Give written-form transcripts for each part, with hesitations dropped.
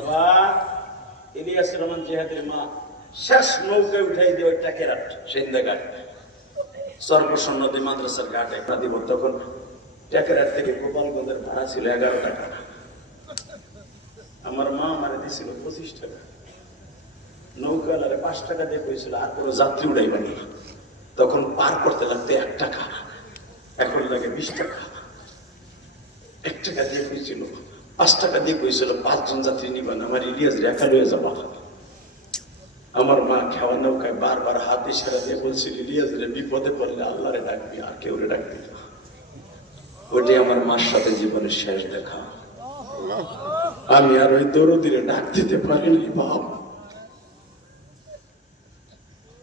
বাবা ইলিয়াস রহমান জিহাদের মা শেষ নৌকায় উঠাই দিয়ে টাকেরাট সিন্দাঘাট সর্বস্ব নদী মাদ্রাসার ঘাটে দিব। তখন টাকেরাট থেকে গোপালগঞ্জের ভাড়া ছিল 11 টাকা। আমার মা মারে দিয়েছিল 25 টাকা। নৌকালারে 5 টাকা দিয়ে কইছিল আর কোনো যাত্রী উড়াইবানি। তখন পার করতে লাগতো 1 টাকা, এখন লাগে 20 টাকা। 1 টাকা দিয়ে কইছিল, 5 টাকা দিয়ে কইছিল 5 জন যাত্রী নিবেন, আমার ইলিয়াস রেখা লয়ে যাবা। আমার মা খেওয়া নৌকায় বারবার হাত ইশারা দিয়ে বলছিল ইলিয়াস রে বিপদে পড়লে আল্লাহরে ডাকবি, আর কেউ রে ডাকবি না। ওইটাই আমার মার সাথে জীবনের শেষ দেখা। আমি আর ওই দরদিরে ডাক দিতে পারিনি বাপ।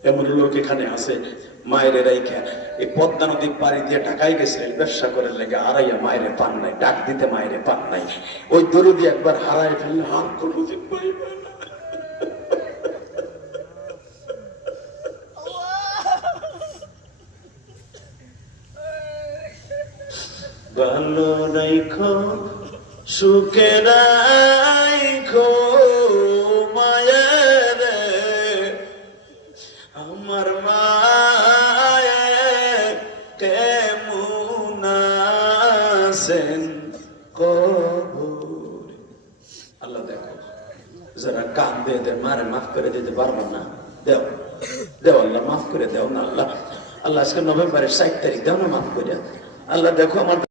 এমন লোক এখানে আছে মায়ের রাইখা এই পদ্মা নদীর পাড়ি দিয়ে ঢাকায় গেছিলেন ব্যবসা করে লেগে হারাইয়া মায়েরে পান নাই, ডাক দিতে মায়েরে পান নাই। ওই দরদি একবার হারাই ফেললে আর কোনোদিন পাইবে না। ভালো রাইখো সুখে রাইখো মায়ের, আমার মায়ে কেমন আছেন কবরে। আল্লাহ দেখো যারা কান্দে এদের মারে মাফ করে দিতে পারবো না, দেও দেও আল্লাহ মাফ করে দেও না। আল্লাহ আল্লাহ আজকে নভেম্বরের 60 তারিখ, দেও না মাফ করে। আল্লাহ দেখো আমার